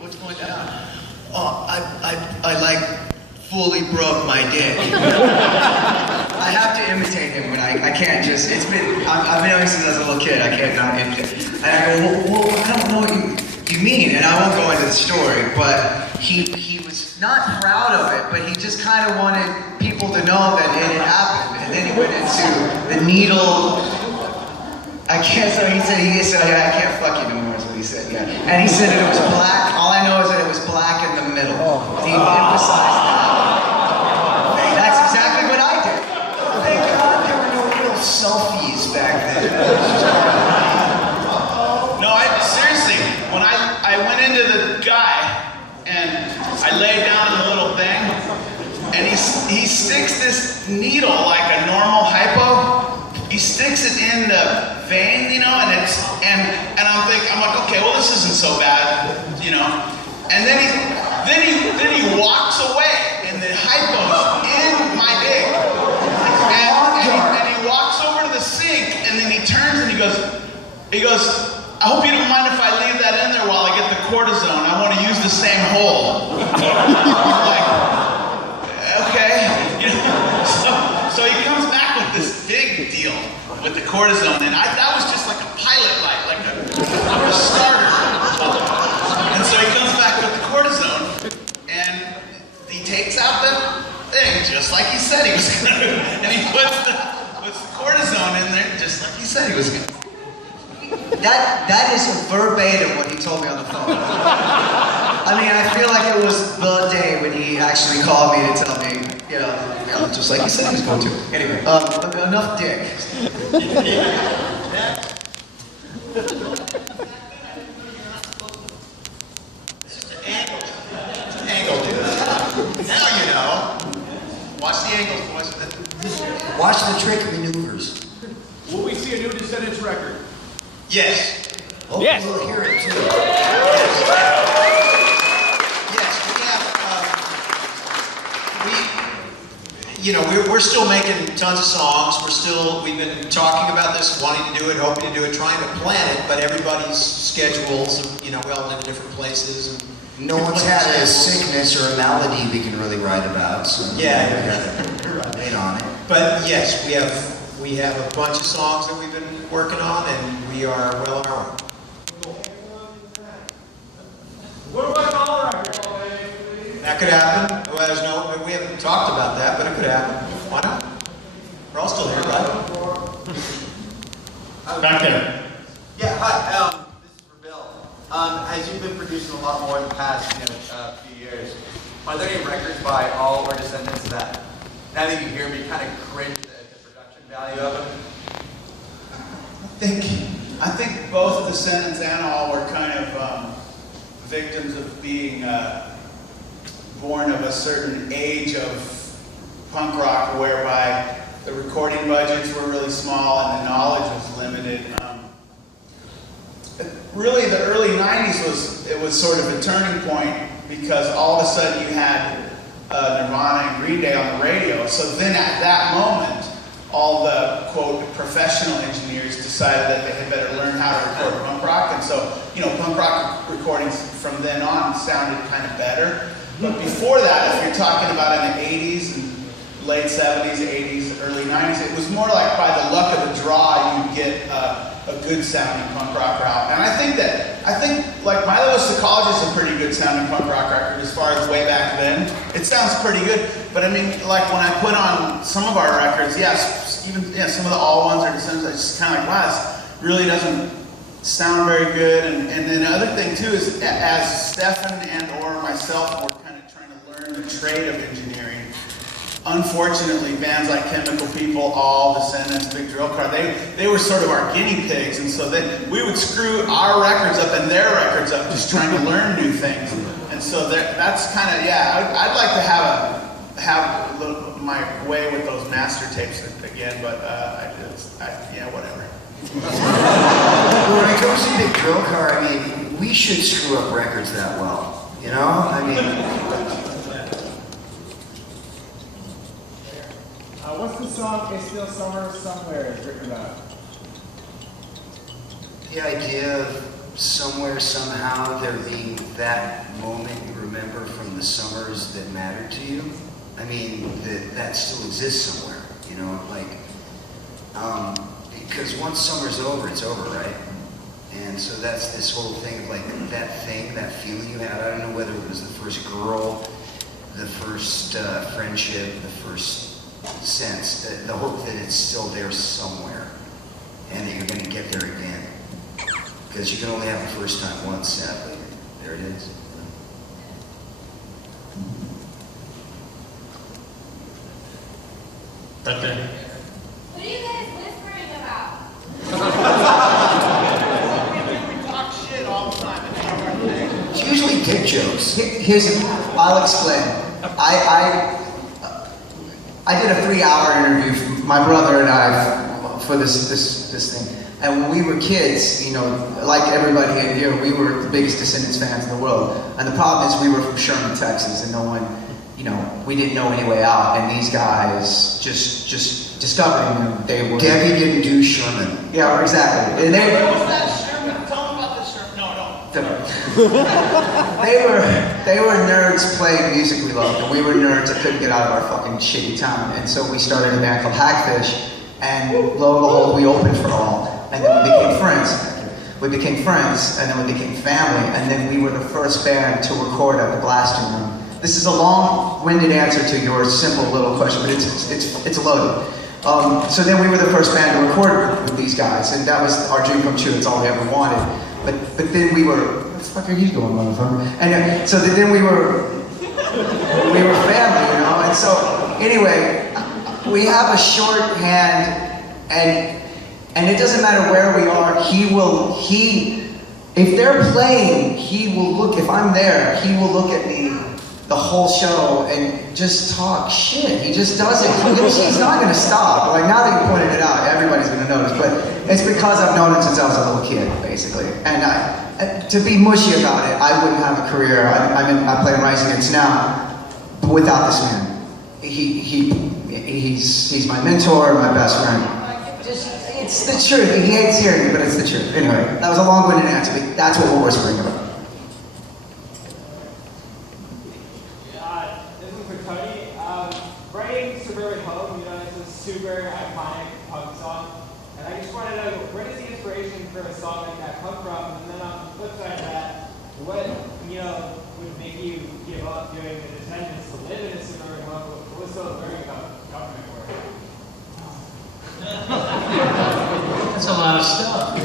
What's going down? Oh, I like fully broke my dick. I have to imitate him when I can't just, I've been knowing since I was a little kid, I can't not imitate. And I go, well, I don't know what you mean, and I won't go into the story, but he was not proud of it, but he just kind of wanted people to know that it had happened, and then he went into the needle. I can't, so he said, yeah, I can't fuck you no more, is what he said, yeah. And he said it was black, all I know is that it was black in the middle. He emphasized that. That's exactly what I did. Thank God there were no real selfies back then. No, seriously, when I went into the guy, and I laid down the little thing, and he sticks this needle like a normal hypo. He sticks it in the vein, you know, and I'm like, okay, well this isn't so bad, you know. And then he walks away, and the hypo's in my dick, and he walks over to the sink, and then he turns and he goes, I hope you don't mind if I leave that in there while I get the cortisone. I want to use the same hole. I'm like, okay. You know, so he comes back with this big deal with the cortisone, and that was just like a pilot light, like a starter. And so he comes back with the cortisone, and he takes out the thing just like he said he was going to, and he puts the cortisone in there just like he said he was going to. That is verbatim what he told me on the phone. I mean, I feel like it was the day when he actually called me to tell me, you know, just like he said he was going to. Anyway, enough dick. It's just an angle. It's an angle, dude. Now you know. Watch the angles, boys. Watch the trick maneuvers. Will we see a new Descendents record? Yes. Oh, yes. We'll hear it too. Yes, we're still making tons of songs. We've been talking about this, wanting to do it, hoping to do it, trying to plan it, but everybody's schedules, we all live in different places. And no one's had a sickness or a malady we can really write about. So yeah, we got late on it. But yes, we have a bunch of songs that we've been working on, and we are well on our way. What about all record? That could happen. Well, we haven't talked about that, but it could happen. Why not? We're all still here, right? Back there. Yeah, hi. This is for Bill. As you've been producing a lot more in the past, few years, are there any records by ALL or Descendents that, now that you hear me, kind of cringe at the production value of them? I think both Descendents and ALL were kind of victims of being born of a certain age of punk rock, whereby the recording budgets were really small and the knowledge was limited. Really, the early '90s was sort of a turning point, because all of a sudden you had Nirvana and Green Day on the radio. So then at that moment, all the, quote, professional engineers decided that they had better learn how to record punk rock. And so, punk rock recordings from then on sounded kind of better. But before that, if you're talking about in the 80s and late 70s, 80s, early 90s, it was more like by the luck of the draw you'd get a good sounding punk rock out. And I think like Milo is a pretty good sounding punk rock record as far as way back then. It sounds pretty good, but I mean, like when I put on some of our records, some of the ALL ones or Descendents, I just kind of like, wow, this really doesn't sound very good. And then the other thing too is, as Stefan and or myself were kind of trying to learn the trade of engineering, unfortunately, bands like Chemical People, ALL, Descendents, Big Drill Car, they were sort of our guinea pigs, and so then we would screw our records up and their records up just trying to learn new things. And so that's kind of, I'd like to have my way with those master tapes again, but whatever. When it comes to Big Drill Car, I mean, we should screw up records that well, I mean... What's the song "It's Still Summer Somewhere" written about? The idea of somewhere, somehow, there being that moment you remember from the summers that mattered to you. I mean, that still exists somewhere, you know, like, because once summer's over, it's over, right? And so that's this whole thing of like that feeling you had. I don't know whether it was the first girl, the first friendship, the first sense, the hope that it's still there somewhere and that you're going to get there again. Because you can only have the first time once, sadly. There it is. Okay. What are you guys whispering about? It's usually dick jokes. I'll explain. I did a 3-hour interview for my brother and I for this thing. And when we were kids, you know, like everybody in here, we were the biggest Descendents fans in the world. And the problem is we were from Sherman, Texas, and no one, you know, we didn't know any way out. And these guys, just discovering them, they were... Debbie didn't do Sherman. Yeah, exactly. And Where was that Sherman? Tell them about this Sherman. No. They were nerds playing music we loved, and we were nerds that couldn't get out of our fucking shitty town. And so we started a band called Hackfish, and lo and behold, we opened for all. And then we became friends. We became friends, and then we became family, and then we were the first band to record at the Blasting Room. This is a long-winded answer to your simple little question, but it's loaded. So then we were the first band to record with these guys, and that was our dream come true. That's all we ever wanted. But then we were, what the fuck are you doing, motherfucker? And so then we were family, you know. And so anyway, we have a shorthand, and it doesn't matter where we are. If they're playing, he will look. If I'm there, he will look at me the whole show and just talk shit. He just does it. He's not going to stop. Like, now that you pointed it out, everybody's going to notice. But it's because I've known him since I was a little kid, basically. And to be mushy about it, I wouldn't have a career. I play Rise Against now without this man. He's my mentor, my best friend. It's the truth. He hates hearing it, but it's the truth. Anyway, that was a long-winded answer, but that's what we're whispering about. This is for Tony. Writing Suburban Home, you know, it's a super iconic punk song. And I just want to know, where does the inspiration for a song like that come from? And then on the flip side of that, what, you know, would make you give up doing the Descendents to live in a suburban home? What's so learning about government work? That's a lot of stuff.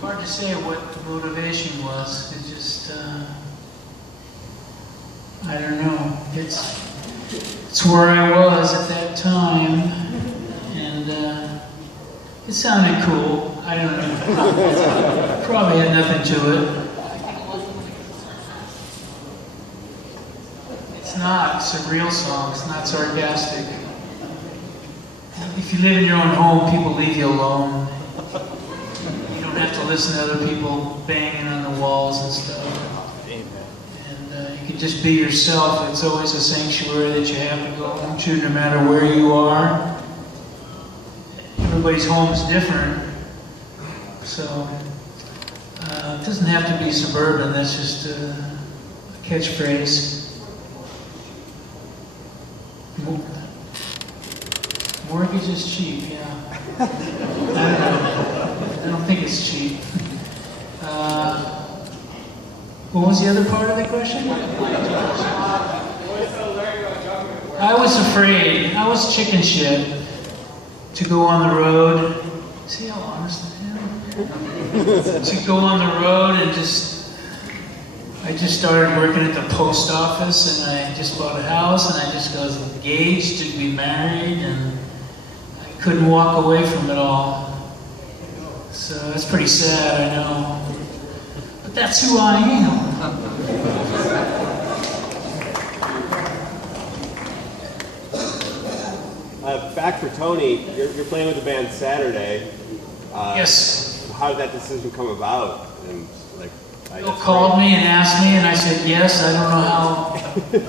Hard to say what the motivation was. It just, I don't know. It's where I was at that time, and it sounded cool. I don't know. Probably had nothing to it. It's not. It's a real song. It's not sarcastic. If you live in your own home, people leave you alone. You don't have to listen to other people banging on the walls and stuff. And you can just be yourself. It's always a sanctuary that you have to go home to, no matter where you are. Everybody's home is different. So it doesn't have to be suburban. That's just a catchphrase. Mortgage is cheap, yeah. I don't know. I don't think it's cheap. What was the other part of the question? I was afraid. I was chicken shit to go on the road. See how honest I am? To go on the road and I just started working at the post office, and I just bought a house, and I just was engaged to be married, and I couldn't walk away from it all. So that's pretty sad, I know. But that's who I am. Back for Tony, you're playing with the band Saturday. Yes. How did that decision come about? And Bill called me and asked me, and I said yes. I don't know how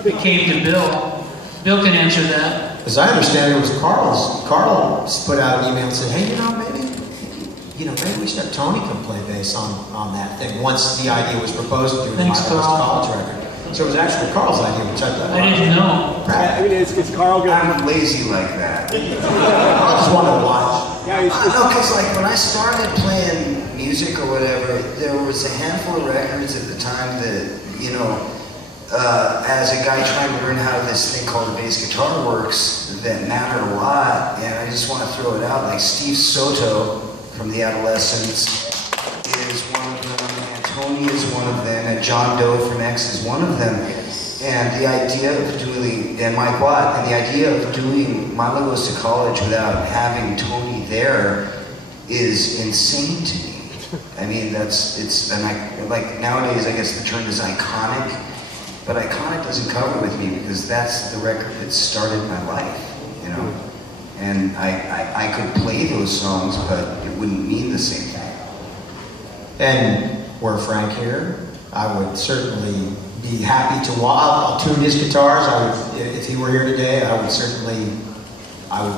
it came to Bill. Bill can answer that. As I understand it, was Carl put out an email and said, hey, you know, maybe you know, maybe we should have Tony come play bass on that thing once the idea was proposed to do the Thanks, Milo Carl. college record. So it was actually Carl's idea, which I thought. I didn't know. I mean, is Carl gonna? I'm lazy like that. I just wanted to watch. Yeah, No, because like when I started playing music or whatever, there was a handful of records at the time that, you know, as a guy trying to learn how this thing called the bass guitar works, that mattered a lot, and I just want to throw it out. Like Steve Soto from the Adolescents is one of them, and Tony is one of them, and John Doe from X is one of them. And the idea of doing, and Mike Watt, and the idea of doing Milo Goes to College without having Tony there is insane to me. I mean, like nowadays I guess the term is iconic, but iconic doesn't cover with me because that's the record that started my life, you know? And I could play those songs, but it wouldn't mean the same thing. And were Frank here, I would certainly be happy to I'll tune his guitars. I would, if he were here today, I would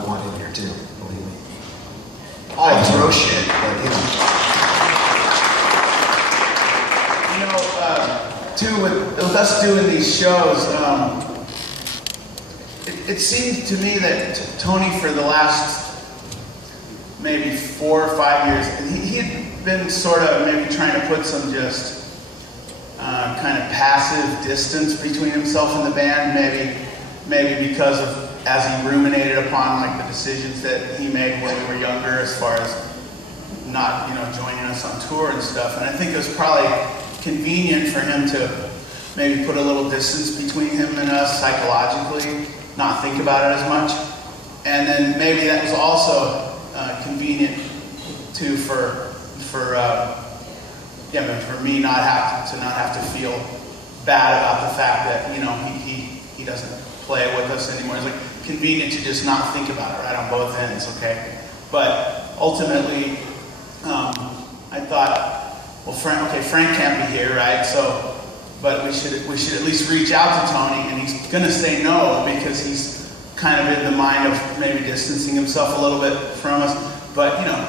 want him here too, believe me. I throw shit, but You know, too, with us doing these shows, it seemed to me that Tony, for the last maybe 4 or 5 years, he had been sort of maybe trying to put some just kind of passive distance between himself and the band, maybe because of, as he ruminated upon like the decisions that he made when we were younger, as far as not, you know, joining us on tour and stuff. And I think it was probably convenient for him to maybe put a little distance between him and us psychologically, not think about it as much. And then maybe that was also convenient too for me not have to feel bad about the fact that, you know, he doesn't play with us anymore. It's like convenient to just not think about it, right, on both ends, okay? But ultimately, I thought, well, Frank can't be here, right? So, but we should at least reach out to Tony, and he's gonna say no because he's kind of in the mind of maybe distancing himself a little bit from us. But, you know,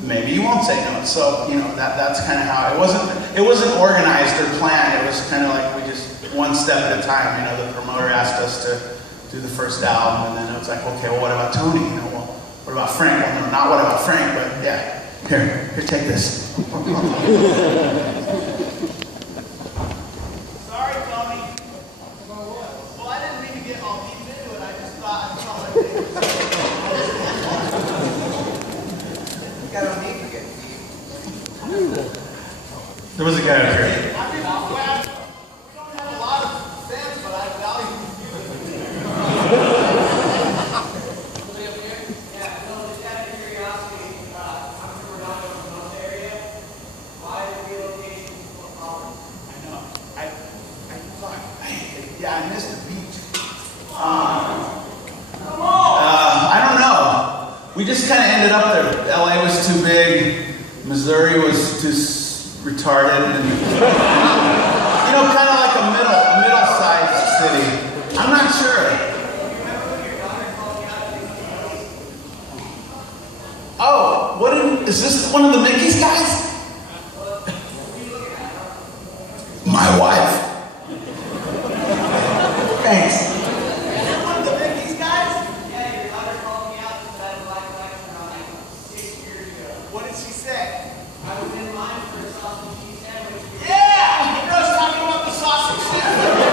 maybe he won't say no. So, you know, that's kind of how it wasn't organized or planned. It was kind of like we just one step at a time. You know, the promoter asked us to do the first album, and then it was like, okay, well, what about Tony? You know, well, what about Frank? Well, no, not what about Frank, but yeah, here, take this. Sorry, Tony. Well, I didn't mean to get all deep into it. I just thought I felt like There was a guy up here. I mean, well, we don't have a lot of fans, but I value you. Yeah, no, just out of curiosity, I'm sure we're not going to the area. Why the relocation to college? I know. I missed the beach. Come on! I don't know. We just kind of ended up there. LA was too big. Missouri was too retarded, and you know, kind of like a middle-sized city. I'm not sure. Oh, is this one of the Mickey's guys? My wife. Thanks. One of the Mickey's guys? Yeah, your daughter called me out because I had a black collection on like 6 years ago. What did she say? I was in line for a sausage cheese sandwich. Yeah! The girl's talking about the sausage sandwich. We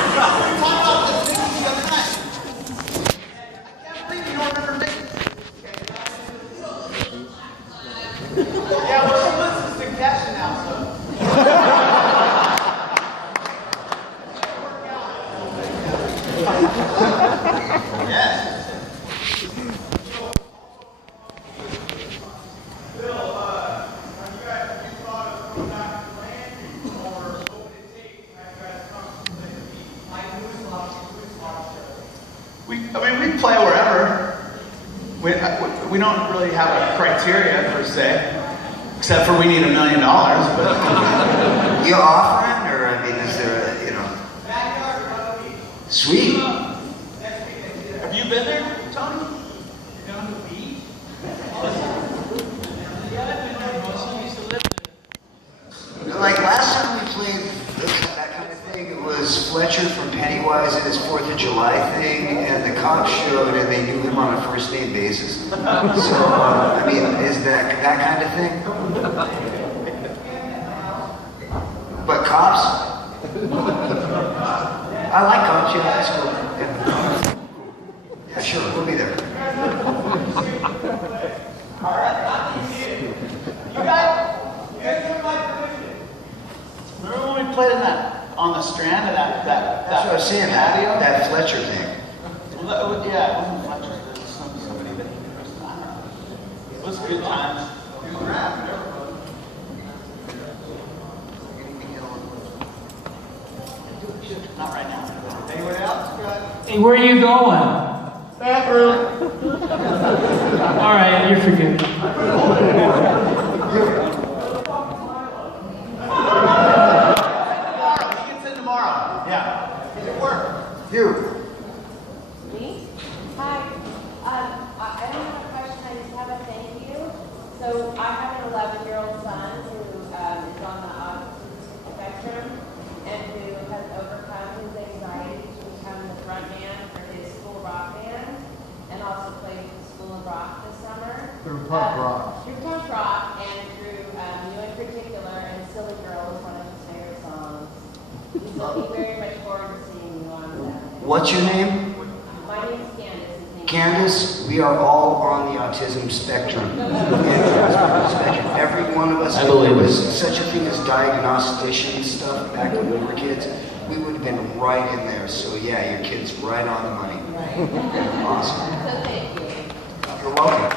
were talking about the Mickey the other night. I can't believe you don't remember Mickey. Yeah, well, she listens to Kesha now, so. Yes. We play wherever. We don't really have a criteria per se, except for we need $1 million. But You offering, or I mean, is there a, you know? Sweet. Have you been there, Tony? Down to the beach? of July thing, and the cops showed, and they knew him on a first name basis. So, I mean, is that kind of thing? But cops? I like cops, yeah, that's cool. Yeah. Yeah, sure, we'll be there. All right. You guys give my permission. Remember when we played in on the Strand of that That's what I was saying, patio? that Fletcher thing. Well, yeah, it wasn't Fletcher. It was somebody, but I don't know. It was good times. Not right now. Anyone else? Hey, where are you going? Bathroom. All right, you're forgiven. He gets in tomorrow. Yeah. He's at work. You. Me? Hi. I don't have a question, I just have a thank you. So I have an 11-year-old son who is on the autism spectrum and who has overcome his anxiety to become the front man for his school rock band and also played with the School of Rock this summer. Through punk rock. Through punk rock and through you in particular, and Silly Girl is one of his favorite songs. He's looking very much forward to seeing you on that. What's your name? My name is Candace. His name Candace, we are all on the autism spectrum. Every one of us, I believe there was it. such a thing as diagnostician stuff back when we were kids. We would have been right in there. So yeah, your kid's right on the money. Right. Awesome. So thank you. You're welcome.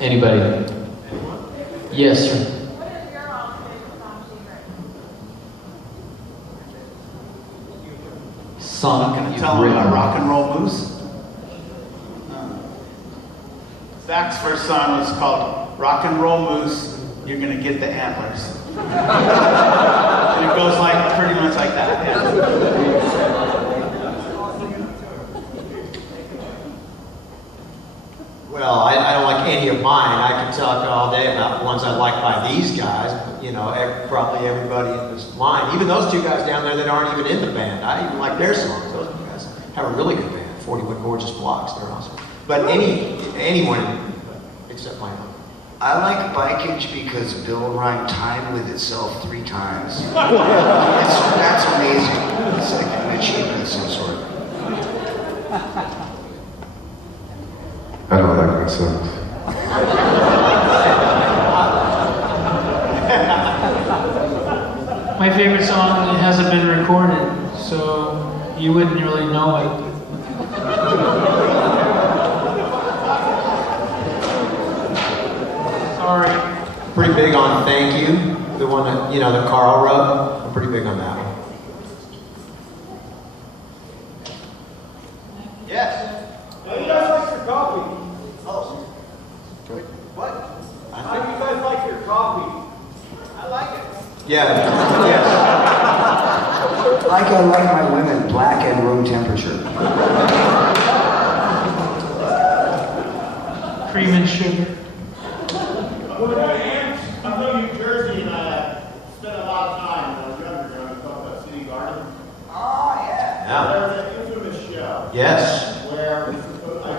Anybody? Yes, sir. What is your mom's favorite song she wrote? Song Gonna you've tell him written. Rock and Roll Moose. Zach's first song was called Rock and Roll Moose, You're Gonna Get the Antlers. And it goes like pretty much like that. Yeah. Well, I don't like any of mine. I can talk all day about the ones I like by these guys. You know, probably everybody in this line, even those two guys down there that aren't even in the band, I even like their songs. Those guys have a really good band, 41 Gorgeous Blocks. They're awesome. But anyone except my own. I like Bikeage because Bill rhymed time with itself 3 times. That's amazing. It's like an achievement of some sort. I don't like myself. My favorite song hasn't been recorded, so you wouldn't really know it. Sorry. Pretty big on Thank You, the one that, you know, that Carl wrote. I'm pretty big on that one. Yes. How do you guys like your coffee? Oh. What? How do you guys like your coffee? I like it. Yeah, yes. Like I like my women, black and room temperature. Cream and sugar. I'm from New Jersey, and I spent a lot of time when I was younger going to talk about City Garden. Oh, yeah. Yeah. There was an infamous show Yes. where I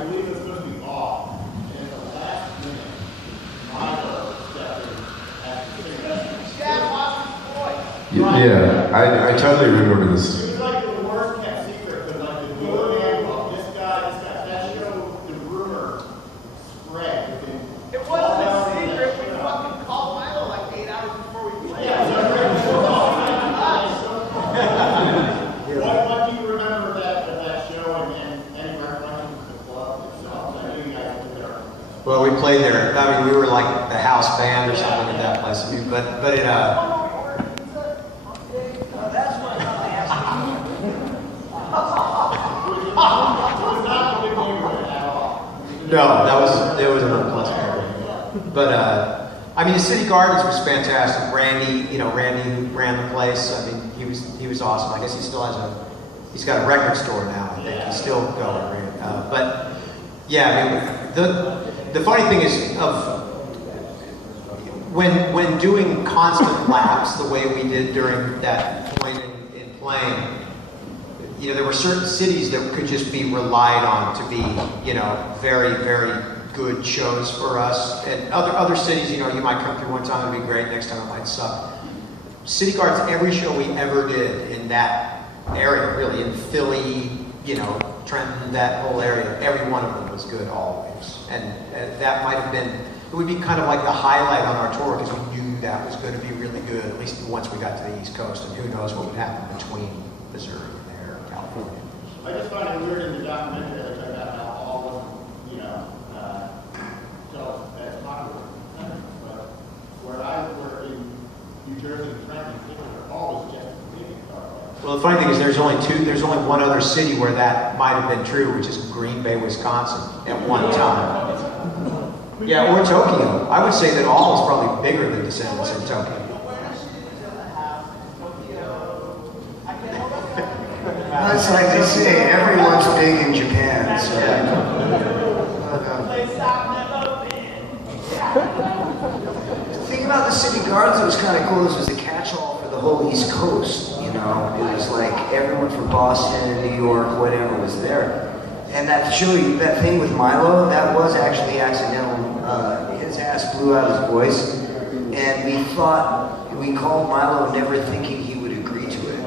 believe it's supposed to be off, and at the last minute, Milo stepped in after singing. Dad lost his voice. Yeah, I totally remember It this. was like the worst kept secret, because like the doorman of this guy, that show, the rumor spread within. It wasn't a secret. We fucking called Milo like 8 hours before we played. What do you remember of that show and any recollections of the club itself? I know you guys were there. Well, we played there. I mean, we were like the house band or something at that place. I mean, but it, That's what I asked. It was not the big neighborhood at all. no, it was an unpleasant area. But I mean, the City Gardens was fantastic. Randy, you know, Randy who ran the place. I mean, he was awesome. I guess he still has he's got a record store now. I think he's still going. Randy. But yeah, I mean, the funny thing is when doing constant laps the way we did during that point in playing, you know, there were certain cities that could just be relied on to be, you know, very, very good shows for us. And other cities, you know, you might come through one time and be great, next time it might suck. City Guards, every show we ever did in that area, really, in Philly, you know, Trenton, that whole area, every one of them was good always. And that might have been, it would be kind of like the highlight on our tour because we knew that was going to be really good, at least once we got to the East Coast, and who knows what would happen between Missouri and there, California. I just find it weird in the documentary that they got how all of them, you know, so that's popular. But where I work in New Jersey and Trenton, people are always just leaving car. Well, the funny thing is there's only one other city where that might have been true, which is Green Bay, Wisconsin, at one time. Yeah, or Tokyo. I would say that all is probably bigger than Descendents in Tokyo. It's like they say, everyone's big in Japan, so. The thing about the City Guards that was kind of cool, this was a catch-all for the whole East Coast, you know? It was like everyone from Boston, New York, whatever was there. And that thing with Milo, that was actually accidental. His ass blew out his voice. And we called Milo never thinking he would agree to it.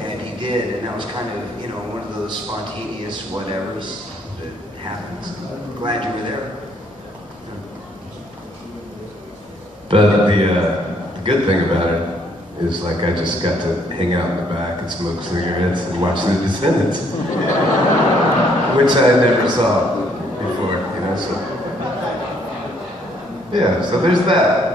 And he did, and that was kind of, you know, one of those spontaneous whatevers that happens. I'm glad you were there. But the good thing about it is, like, I just got to hang out in the back and smoke cigarettes and watch the Descendants, which I never saw before, you know, so. Yeah, so there's that.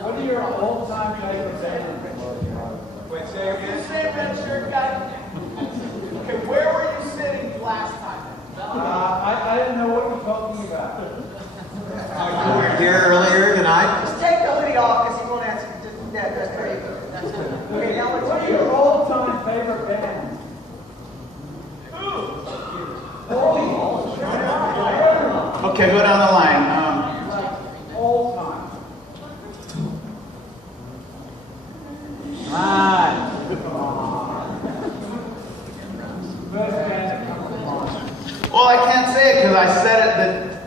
What are your old-time favorite bands? Wait, say again? The same red shirt guy. Okay, where were you sitting last time? I didn't know what you're talking about. You were here earlier tonight? Just take the hoodie off because he won't answer. Yeah, that's very good. Okay, now what are your old-time favorite bands? Okay, go down the line. Old time. Well, I can't say it because I said it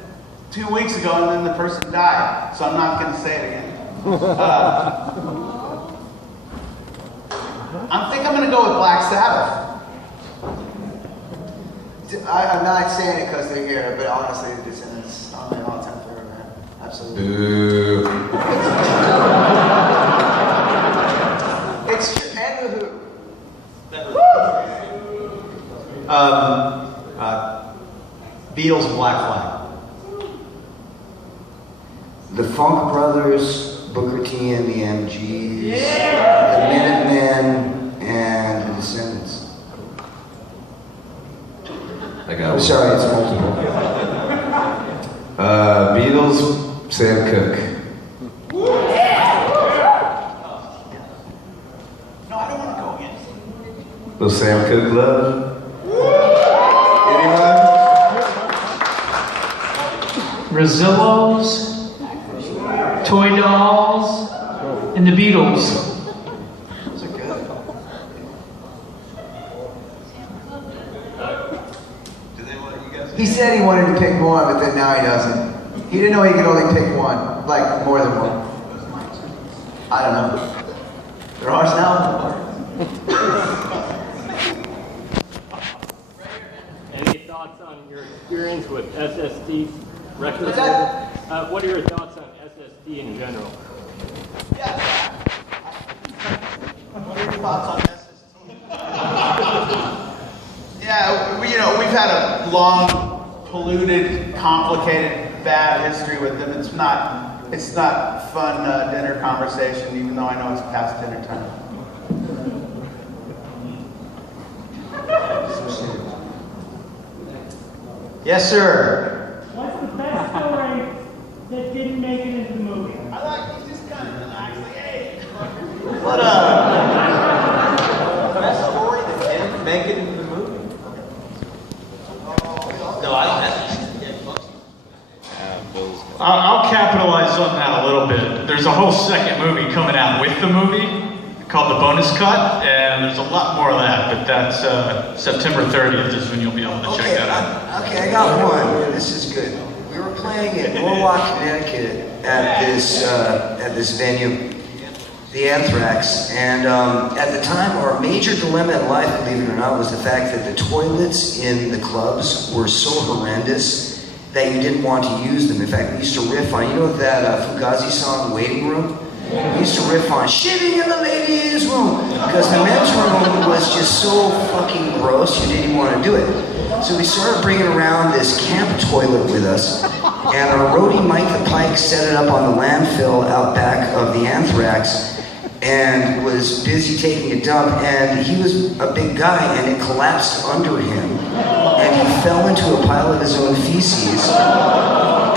2 weeks ago and then the person died, so I'm not going to say it again. I think I'm going to go with Black Sabbath. I'm not saying it because they're here, but honestly, the Descendants are my all-time favorite band. Absolutely. Boo. It's and the Who. Beatles and Black Flag. The Funk Brothers, Booker T and the MGs, the Minutemen, and the Descendants. I got I'm one. sorry, it's multiple. Beatles, Sam Cooke. No, I don't want to go again. Little Sam Cooke love. Anyone? Rosillos, Toy Dolls, and the Beatles. Those are good. He said he wanted to pick one, but then now he doesn't. He didn't know he could only pick one, like more than one. I don't know. There are now. Any thoughts on your experience with SSD records? What's that? What are your thoughts on SSD in general? What are your thoughts on SST? Yeah, we've had a long, polluted, complicated, bad history with them. It's not fun dinner conversation, even though I know it's past dinner time. Yes, sir. What's the best story that didn't make it into the movie? I like he's just kind of relaxed, like, hey. What best story that didn't make it into the movie? No, I don't have. there's a whole second movie coming out with the movie called The Bonus Cut, and there's a lot more of that, but that's September 30th is when you'll be able to check that out. Okay, I got one. This is good. We were playing at Norwalk, Connecticut at this venue, the Anthrax, and at the time our major dilemma in life, believe it or not, was the fact that the toilets in the clubs were so horrendous that you didn't want to use them. In fact, we used to riff on, you know that Fugazi song, Waiting Room? We used to riff on shitting in the ladies' room because the men's room was just so fucking gross you didn't even want to do it. So we started bringing around this camp toilet with us, and our roadie Mike the Pike set it up on the landfill out back of the Anthrax and was busy taking a dump, and he was a big guy and it collapsed under him and he fell into a pile of his own feces.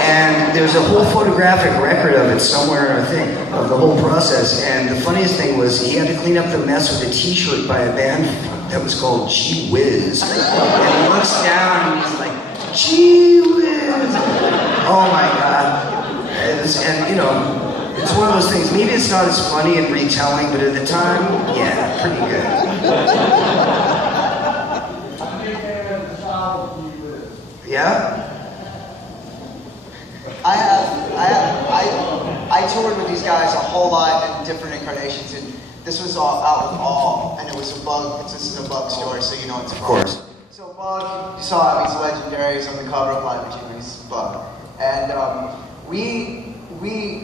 And there's a whole photographic record of it somewhere in our thing, of the whole process. And the funniest thing was he had to clean up the mess with a t-shirt by a band that was called Gee Whiz. And he looks down and he's like, Gee Whiz! Oh my God. And you know, it's one of those things, maybe it's not as funny in retelling, but at the time, yeah, pretty good. Yeah? I toured with these guys a whole lot in different incarnations, and this was all out with All, and it was a Bug. This is a Bug story, so you know it's a Bug. Of course. So Bug, you saw him, he's legendary, he's on the cover of Live Virginia, he's Bug. And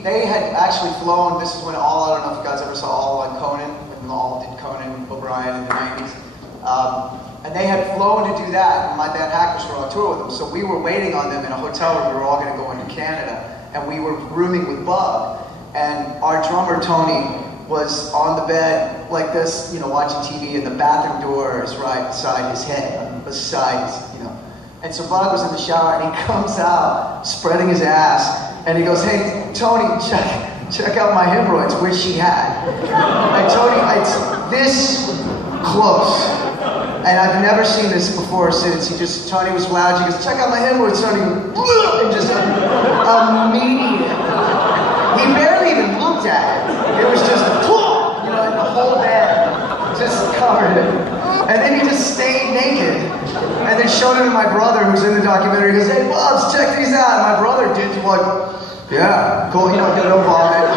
they had actually flown, this is when All, I don't know if you guys ever saw All on Conan, when All did Conan O'Brien in the 90s. And they had flown to do that, and my band Hackers were on tour with them. So we were waiting on them in a hotel room. We were all going to go into Canada, and we were rooming with Bug. And our drummer, Tony, was on the bed like this, you know, watching TV, and the bathroom door is right beside his head, beside his, you know. And so Bug was in the shower, and he comes out, spreading his ass, and he goes, hey, Tony, check out my hemorrhoids, which he had. And Tony, it's this close. And I've never seen this before or since. Tony was loud, he goes, check out my hemorrhoids, Tony, and just immediate. He barely even looked at it. It was just, you know, and the whole bed just covered it. And then he just stayed naked. And then showed it to my brother who's in the documentary. He goes, hey, Bubs, check these out. And my brother did like, yeah, cool, you know, get no vomit.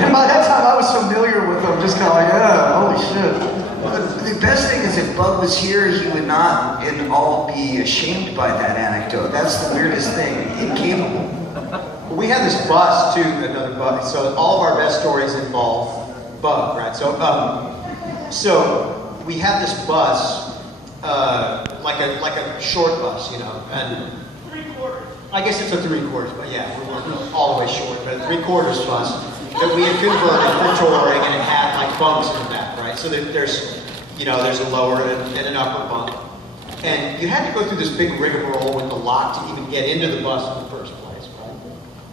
And by that time I was familiar with them, just kind of like, yeah, holy shit. The best thing is if Bug was here, he would not at all be ashamed by that anecdote. That's the weirdest thing, incapable. Well, we had this bus too, another bus. So all of our best stories involve Bug, right? So, so we had this bus, like a short bus, you know, and 3/4. I guess it's a 3/4, but yeah, we weren't all the way short, but a 3/4 bus that we had converted for touring, and it had like bunks in the back, right? So there's, you know, there's a lower and an upper bunk, and you had to go through this big rigmarole with the lock to even get into the bus in the first place, right?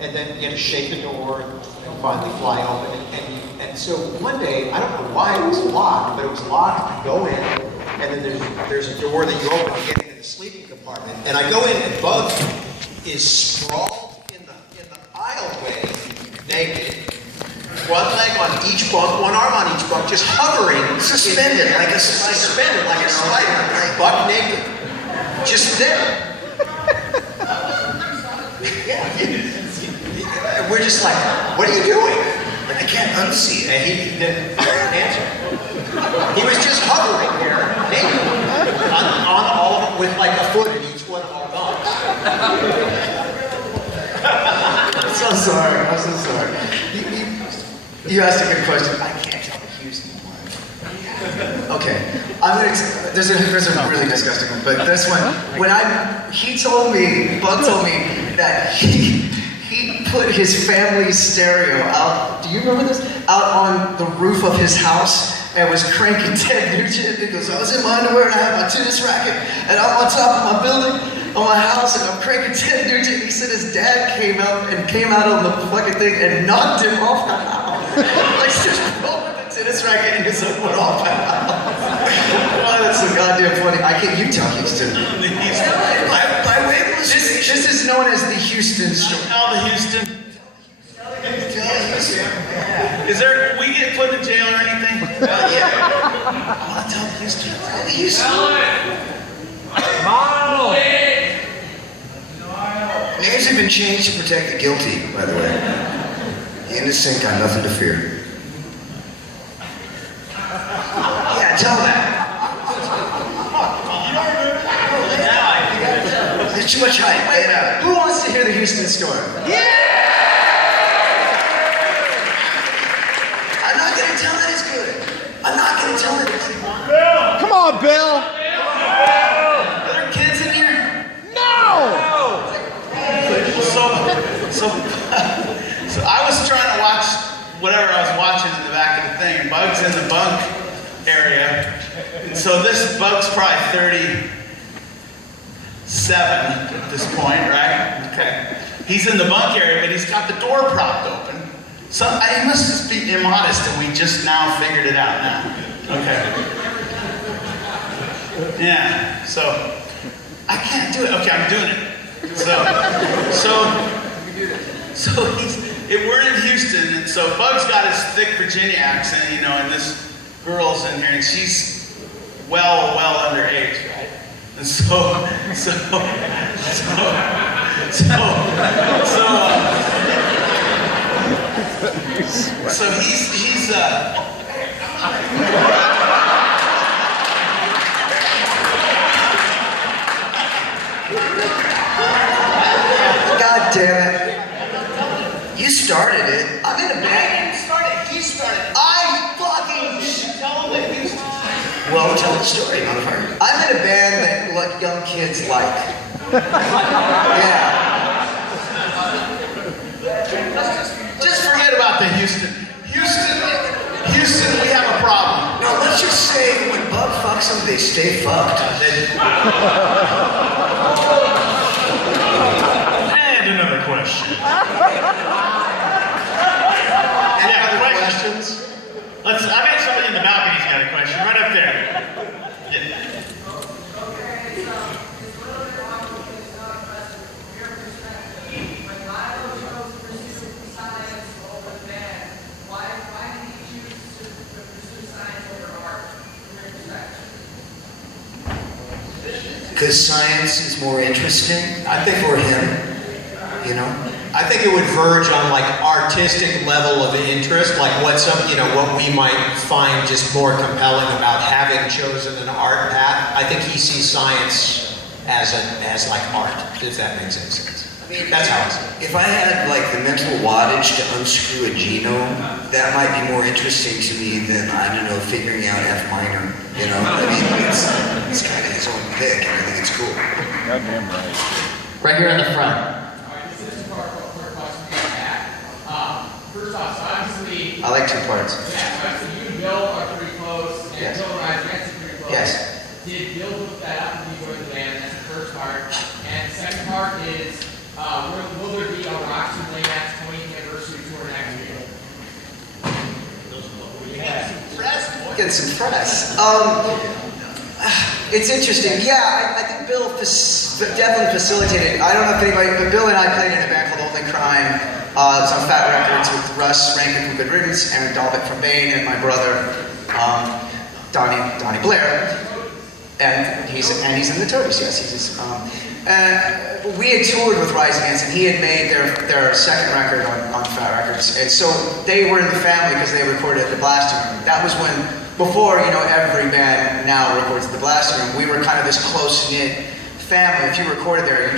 And then you had to shake the door and finally fly open, and so one day, I don't know why it was locked, but it was locked. You go in, and then there's a door that you open to get into the sleeping compartment, and I go in, and Bug is sprawled in the aisleway, naked, one leg on each bunk, one arm on each bunk, just hovering, Suspended like a spider, butt naked, just there. We're just like, what are you doing? I can't unsee it. And he didn't answer. He was just hovering here, naked, on all of them, with like a foot in each one of our bunks. I'm so sorry. You asked a good question. I can't tell the Houston one. Okay. There's a really disgusting one, but this one, Bug told me that he put his family's stereo out, do you remember this? Out on the roof of his house and was cranking Ted Nugent. He goes, I was in my underwear and I had my tennis racket and I'm on top of my building, on my house, and I'm cranking Ted Nugent. He said his dad came out on the fucking thing and knocked him off the house. Like just broke the tennis racket and just went off the house. Oh, that's so goddamn funny. You tell Houston. By way of this is known as the Houston story. Tell the Houston. Tell Houston. Is there, we get put in jail or anything? Yeah. I want to tell Houston. Milo! Names have been changed to protect the guilty, by the way. The innocent got nothing to fear. Yeah, tell that. There's too much hype. Who wants to hear the Houston story? I'm not gonna tell it as good. I'm not gonna tell it as good. Come on, Bill. Are there kids in here? No. So I was trying to watch whatever I was watching in the back of the thing, and Bug's in the bunk area. And so this Bug's probably 37 at this point, right? Okay. He's in the bunk area, but he's got the door propped open. So I must just be immodest, and we just now figured it out now. Okay. Yeah, so I can't do it. Okay, I'm doing it. We're in Houston, and so Bug's got his thick Virginia accent, you know, and this girl's in here, and she's well underage, right? And so he's God damn it. You started it. I'm in a band. I didn't start it, he started it. I fucking... Tell him that Houston. Well, tell the story, motherfucker. I'm in a band that what young kids like. Yeah. Just forget about the Houston, we have a problem. No, let's just say when Bug fucks them, they stay fucked. And another question. Any other questions? I bet somebody in the balcony's got a question right up there. Yeah. Okay, so it's a little bit awkward because it's not impressive from your perspective. When Milo chose to pursue science over the band, why did he choose to pursue science over art from your perspective? Because science is more interesting, I think, for him, you know? I think it would verge on like artistic level of interest, like what we might find just more compelling about having chosen an art path. I think he sees science as like art, if that makes any sense. I mean, that's how I see it. If I had like the mental wattage to unscrew a genome, that might be more interesting to me than, I don't know, figuring out F minor, you know? I mean, it's kind of his own pick, and I think it's cool. Goddamn right. Right here in the front. First off, so obviously, I like 2 parts. yeah, obviously you and Bill are pretty close, and Yes. Bill and I are pretty close. Yes. Did Bill put that up when you joined the band? That's the first part. And the second part is, will there be a Roxy Lanex 20th anniversary tour next year? Get some press. It's interesting. Yeah, I think Bill definitely facilitated. I don't know if anybody, but Bill and I played in a band called Only Crime. It was on Fat Records with Russ Rankin from Good Riddance, Aaron Dalbeck from Bane, and my brother, Donnie Blair. And he's in the Toadies, yes. We had toured with Rise Against, and he had made their second record on Fat Records. And so they were in the family because they recorded at the Blasting Room. That was when, before, you know, every band now records at the Blasting Room, we were kind of this close-knit family. If you recorded there, you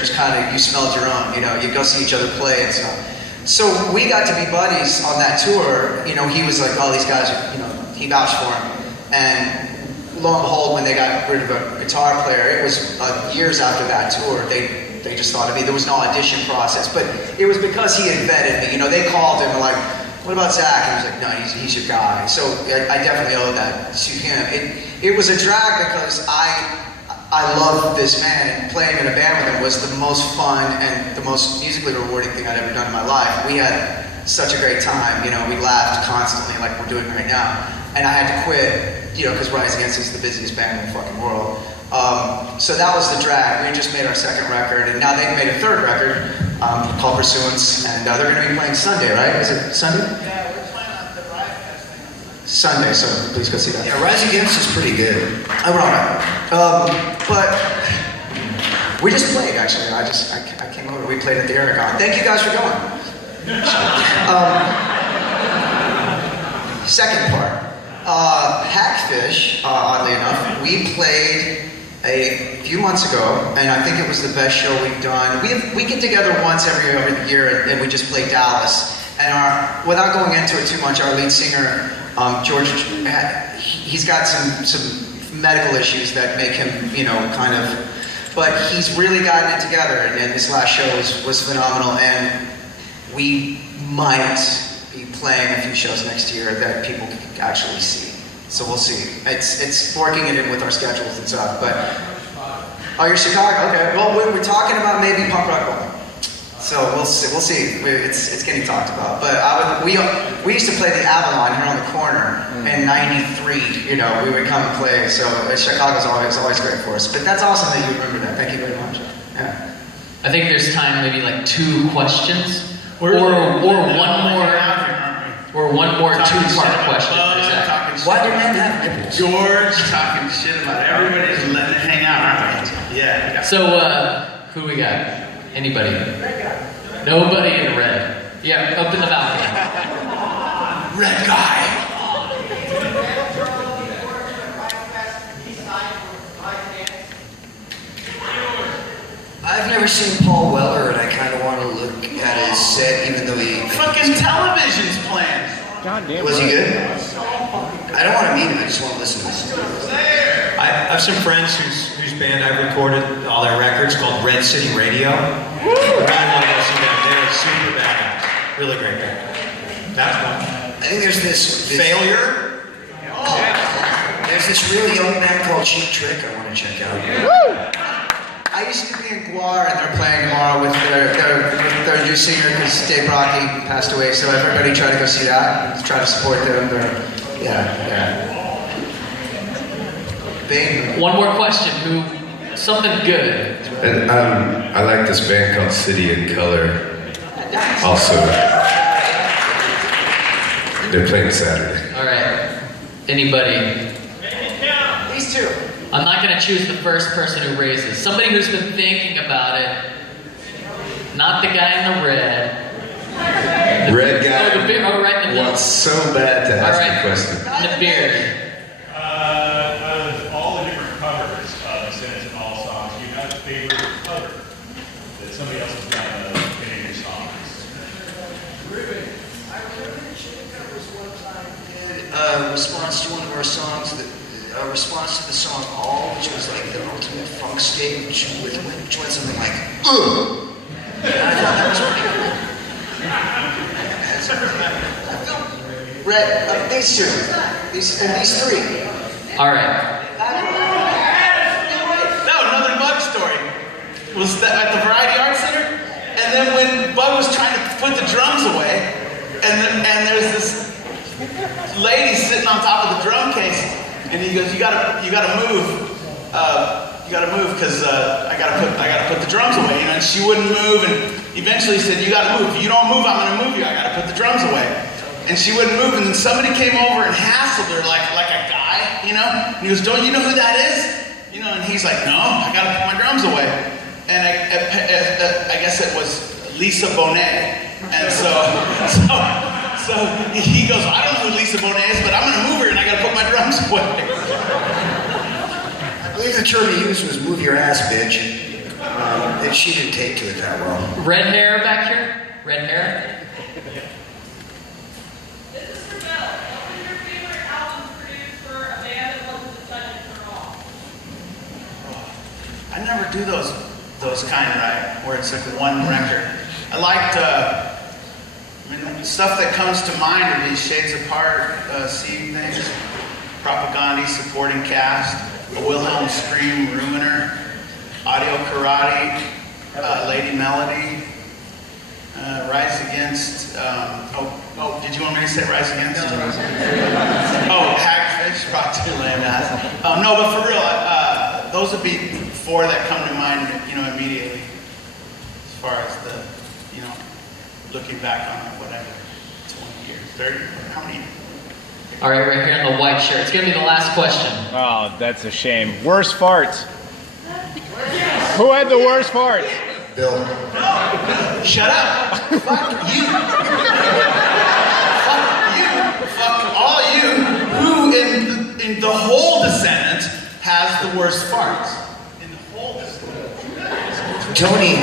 smelled your own, you know, you go see each other play and stuff. So we got to be buddies on that tour. You know, he was like, oh, these guys are, you know, he vouched for him. And lo and behold, when they got rid of a guitar player, it was years after that tour, they just thought of me. There was no audition process, but it was because he had vetted me. You know, they called him and were like, what about Zach? And he was like, no, he's your guy. So I definitely owe that to him. It was a drag because I love this man, and playing in a band with him was the most fun and the most musically rewarding thing I'd ever done in my life. We had such a great time, you know, we laughed constantly like we're doing right now. And I had to quit, you know, because Rise Against is the busiest band in the fucking world. So that was the drag. We just made our second record, and now they've made a third record called Pursuance, and they're going to be playing Sunday, right? Is it Sunday? Yeah, we're playing at the Rise Sunday, so please go see that. Yeah, Rise Against is pretty good. I went all right. But we just played, actually. I came over, we played at the Aragon. Thank you guys for going. Second part. Hackfish, oddly enough, we played a few months ago, and I think it was the best show we've done. We get together once every year, and we just play Dallas. And without going into it too much, our lead singer, George, he's got some medical issues that make him, kind of, but he's really gotten it together, and this last show was phenomenal, and we might be playing a few shows next year that people can actually see. So we'll see. It's working it in with our schedules and stuff, but, oh, you're Chicago, okay. Well, we're talking about maybe punk rock bowling. So we'll see. It's getting talked about. But we used to play the Avalon here on the corner in '93. We would come and play. So Chicago's always great for us. But that's awesome that you remember that. Thank you very much. Yeah. I think there's time, maybe like 2 questions, or one more two-part question. Why do men have nipples? George talking shit about everybody, just letting it hang out. Yeah. So, who we got? Anybody? Nobody in red. Yeah, up in the balcony. Red guy. I've never seen Paul Weller, and I kind of want to look at his set, even though he... Fucking television's playing. God damn. Was he good? I don't want to meet him, I just want to listen to this. I have some friends whose band I've recorded all their records called Red City Radio. I really want to go see them. They're super badass. Really great band. That's one. I think there's this Failure. There's this real young band called Cheap Trick I want to check out. I used to be in Guar, and they're playing tomorrow with their new singer, because Dave Rocky passed away, so everybody try to go see that, and try to support them. Yeah. Bing. One more question. Something good. And I like this band called City in Color. Also, they're playing Saturday. All right. Anybody? These two. I'm not going to choose the first person who raises. Somebody who's been thinking about it. Not the guy in the red. Red guy the beard. Oh, right in the middle. wants so bad to ask a question. The beard. All the different covers of Descendents and ALL songs, do you have a favorite cover that somebody else has done of any of your songs? I remember the Chicken Covers one time did a response to one of our songs, a response to the song All, which was like the ultimate funk state, which went something like, Ugh! And I thought that was pretty cool. Red, these two. These three. All right. No, another Bug story. Was that at the Variety Arts Center? And then when Bug was trying to put the drums away, and there's this lady sitting on top of the drum case, and he goes, "You gotta move. You gotta move, because I gotta put the drums away." And she wouldn't move, and eventually he said, "You gotta move. If you don't move, I'm gonna move you. I gotta put the drums away." And she wouldn't move, and then somebody came over and hassled her like a guy, And he goes, "Don't you know who that is?" And he's like, "No, I gotta put my drums away." And I guess it was Lisa Bonet. And so he goes, "I don't know who Lisa Bonet is, but I'm gonna move her, and I gotta put my drums away." I believe the term he used was "move your ass, bitch." And she didn't take to it that well. Red hair back here? Red hair? This is for Bill. What was your favorite album produced for a band that wasn't Descendents at all? I never do those kind, right, where it's like one record. I liked, stuff that comes to mind are these Shades Apart, Seeing Things, Propaganda, Supporting Cast, A Wilhelm Scream, Ruiner, Audio Karate, Lady Melody, Rise Against, did you want me to say Rise Against? Hagfish, brought to Land Ass. No, but for real, those would be 4 that come to mind, immediately, as far as the, looking back on it, whatever, 20 years, 30, how many? All right, right here in the white shirt. It's gonna be the last question. Oh, that's a shame. Worst farts. Who had the worst farts? Bill. Shut up. Fuck you. Fuck you. Fuck all you. Who in the whole Descendants has the worst farts? In the whole Descendants. Tony,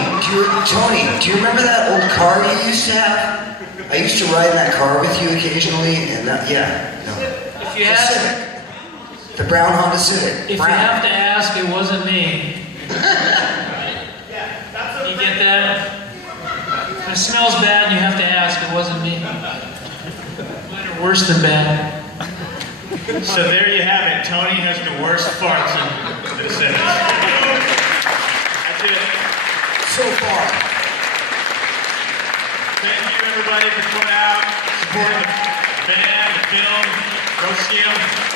do you remember that old car you used to have? I used to ride in that car with you occasionally, and that, yeah, no. If you The ask, Civic. The brown Honda Civic. if Brown. you have to ask, it wasn't me. You get that? If it smells bad and you have to ask, it wasn't me. Mine are worse than bad. So there you have it. Tony has the worst farts in the Descendants. That's it. So far. Thank you everybody for coming out, supporting the band, the film. Go see them.